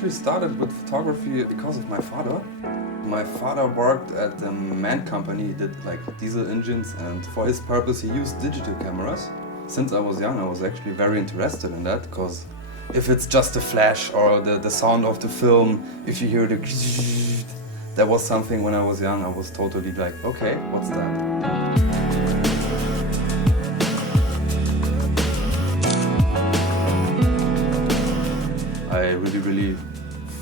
actually started with photography because of my father. My father worked at a man company, he did like diesel engines, and for his purpose he used digital cameras. Since I was young I was actually very interested in that, because if it's just a flash or the sound of the film, if you hear the that was something when I was young I was totally like, okay, what's that? I really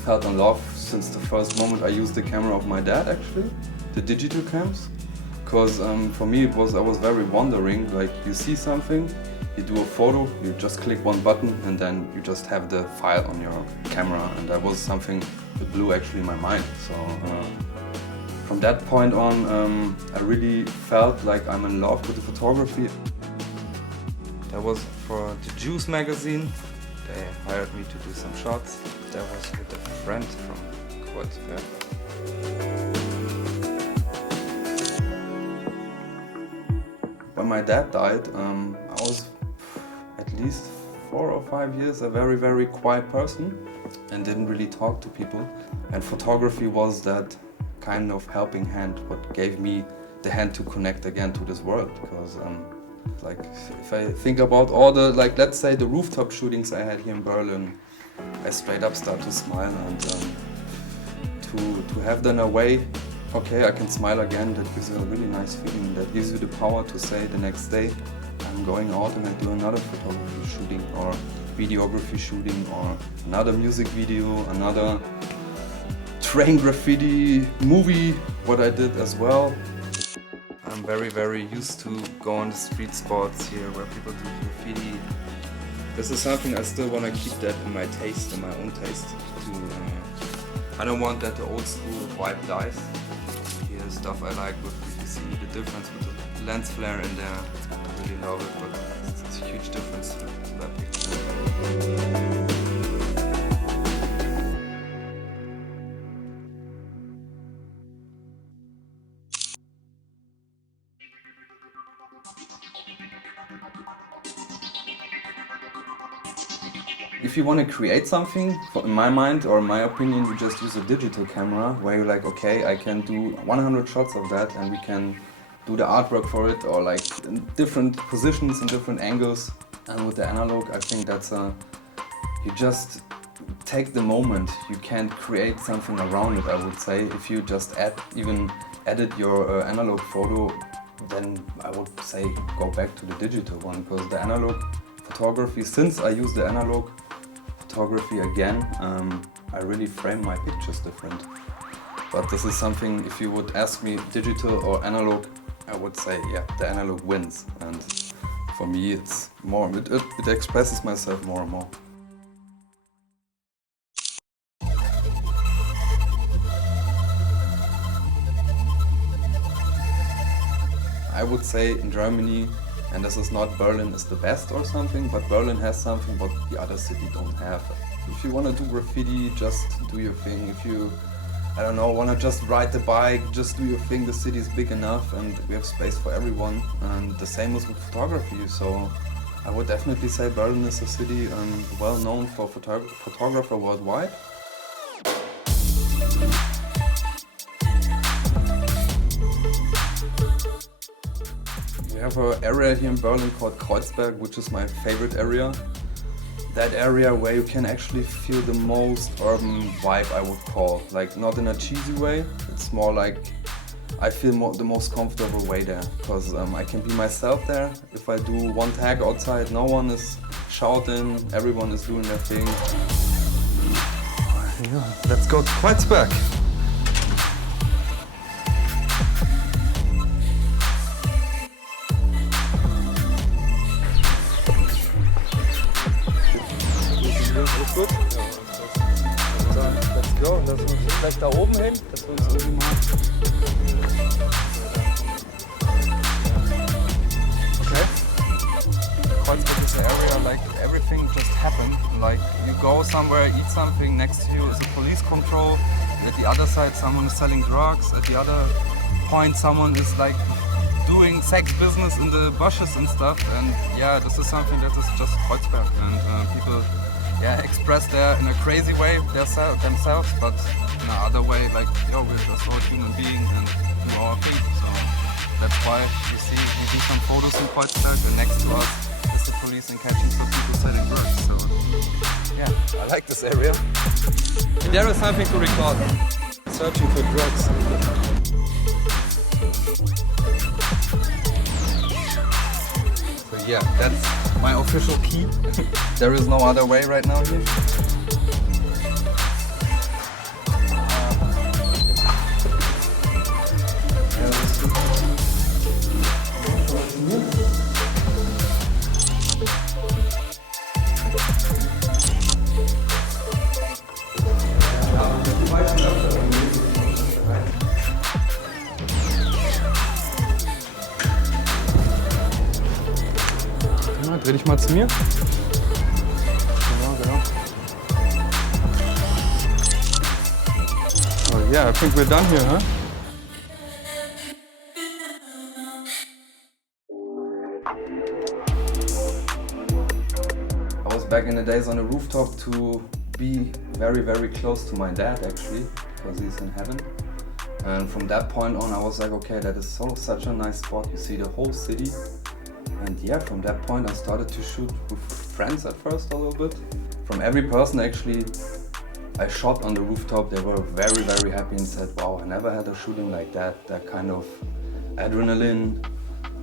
felt in love since the first moment I used the camera of my dad, actually, the digital cams. Because for me I was very wondering, like you see something, you do a photo, you just click one button and then you just have the file on your camera, and that was something that blew actually my mind. So from that point on I really felt like I'm in love with the photography. That was for the Juice magazine. They hired me to do some shots. That was with a friend from Kreuzberg. When my dad died, I was at least 4 or 5 years a very quiet person and didn't really talk to people. And photography was that kind of helping hand, what gave me the hand to connect again to this world. Because like if I think about all the, like let's say the rooftop shootings I had here in Berlin, I straight up start to smile, and to have then a way, okay, I can smile again, that gives you a really nice feeling, that gives you the power to say the next day I'm going out and I do another photography shooting or videography shooting or another music video, another train graffiti movie, what I did as well. I'm very used to go on the street spots here where people do graffiti. This is something I still want to keep that in my taste, in my own taste. I don't want that the old school vibe dies. Here's stuff I like with, you see the difference with the lens flare in there. I really love it, but it's a huge difference to that picture. If you want to create something, in my mind or in my opinion, you just use a digital camera where you're like, okay, I can do 100 shots of that and we can do the artwork for it, or like in different positions and different angles. And with the analog, I think that's you just take the moment. You can't create something around it, I would say. If you just even edit your analog photo, then I would say go back to the digital one, because the analog photography, since I use the analog photography again, I really frame my pictures different. But this is something, if you would ask me digital or analog, I would say, yeah, the analog wins. And for me, it's more, it expresses myself more and more. I would say in Germany, and this is not Berlin is the best or something, but Berlin has something what the other city don't have. If you want to do graffiti, just do your thing. If you, I don't know, want to just ride the bike, just do your thing. The city is big enough and we have space for everyone. And the same is with photography. So I would definitely say Berlin is a city well known for photographer worldwide. We have an area here in Berlin called Kreuzberg, which is my favorite area. That area where you can actually feel the most urban vibe, I would call. Like, not in a cheesy way, it's more like I feel the most comfortable way there. Because I can be myself there. If I do one tag outside, no one is shouting, everyone is doing their thing. Yeah, let's go to Kreuzberg. Ist gut? Ja, let's go. Lass uns vielleicht da oben hin, dass wir uns irgendwie mal... Okay. Kreuzberg is an area like everything just happened. Like you go somewhere, eat something, next to you is a police control. At the other side someone is selling drugs. At the other point someone is like doing sex business in the bushes and stuff. And yeah, this is something that is just Kreuzberg. And people express in a crazy way themselves, but in another way, like, yo, we're just all human beings and do our thing. So that's why you see we do some photos in Kreuzberg, and next to us is the police and catching some people selling drugs. So yeah, I like this area. There is something to record. Searching for drugs. So yeah, that's my official key. There is no other way right now here. Dreh dich mal zu mir. Genau. Oh, yeah, I think we're done here, huh? I was back in the days on a rooftop to be very, very close to my dad, actually, because he's in heaven. And from that point on, I was like, okay, that is such a nice spot. You see the whole city. And yeah, from that point I started to shoot with friends at first a little bit. From every person actually I shot on the rooftop, they were very, very happy and said, wow, I never had a shooting like that. That kind of adrenaline,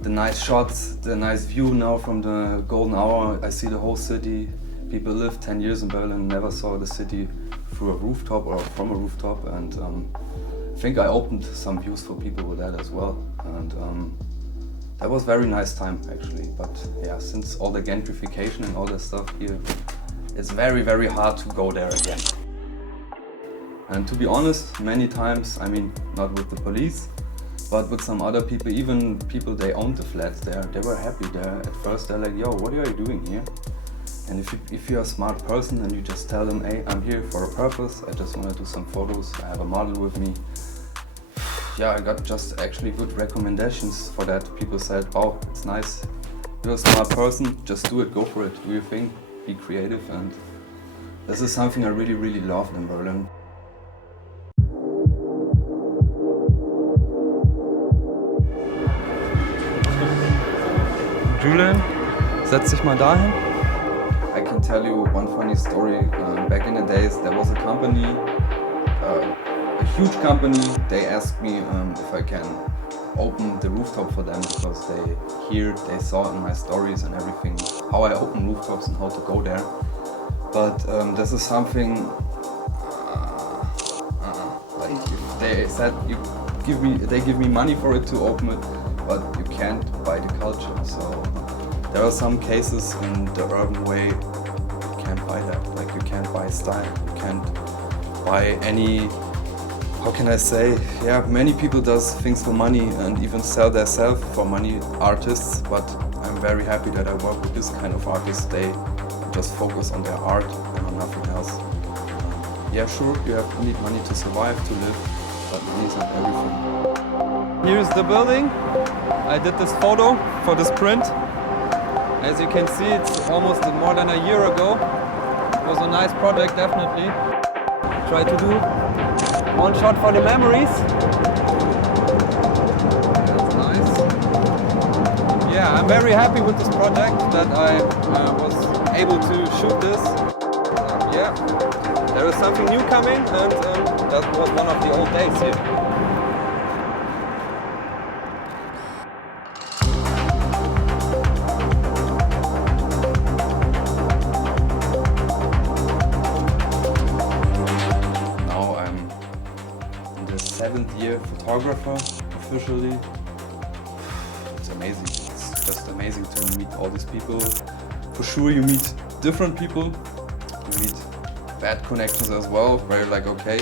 the nice shots, the nice view now from the golden hour. I see the whole city. People lived 10 years in Berlin, never saw the city through a rooftop or from a rooftop. And I think I opened some views for people with that as well. And that was very nice time actually, but yeah, since all the gentrification and all that stuff here, it's very, very hard to go there again. And to be honest, many times, I mean, not with the police, but with some other people, even people they owned the flats there, they were happy there. At first they're like, yo, what are you doing here? And if you're a smart person and you just tell them, hey, I'm here for a purpose, I just want to do some photos, I have a model with me. Yeah, I got just actually good recommendations for that. People said, oh, it's nice, you're a smart person, just do it, go for it, do your thing, be creative. And this is something I really, really loved in Berlin. Julian, setz dich mal dahin. I can tell you one funny story. Back in the days, there was a company, a huge company. They asked me if I can open the rooftop for them because they saw in my stories and everything how I open rooftops and how to go there. But this is something like they said they give me money for it to open it, but you can't buy the culture. So there are some cases in the urban way you can't buy that. Like you can't buy style, you can't buy any. How can I say? Yeah, many people does things for money and even sell themselves for money, artists. But I'm very happy that I work with this kind of artists. They just focus on their art and on nothing else. Yeah, sure, you need money to survive, to live, but money is not everything. Here's the building. I did this photo for this print. As you can see, it's almost more than a year ago. It was a nice project, definitely. Try to do one shot for the memories. That's nice. Yeah, I'm very happy with this project that I was able to shoot this. Yeah, there is something new coming, and that was one of the old days here. Photographer officially. It's amazing. It's just amazing to meet all these people. For sure you meet different people. You meet bad connections as well, where you're like, okay,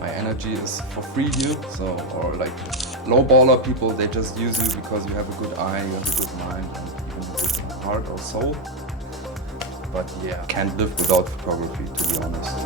my energy is for free here. So, or like low baller people, they just use you because you have a good eye, you have a good mind, and even a good heart or soul. But yeah, can't live without photography, to be honest.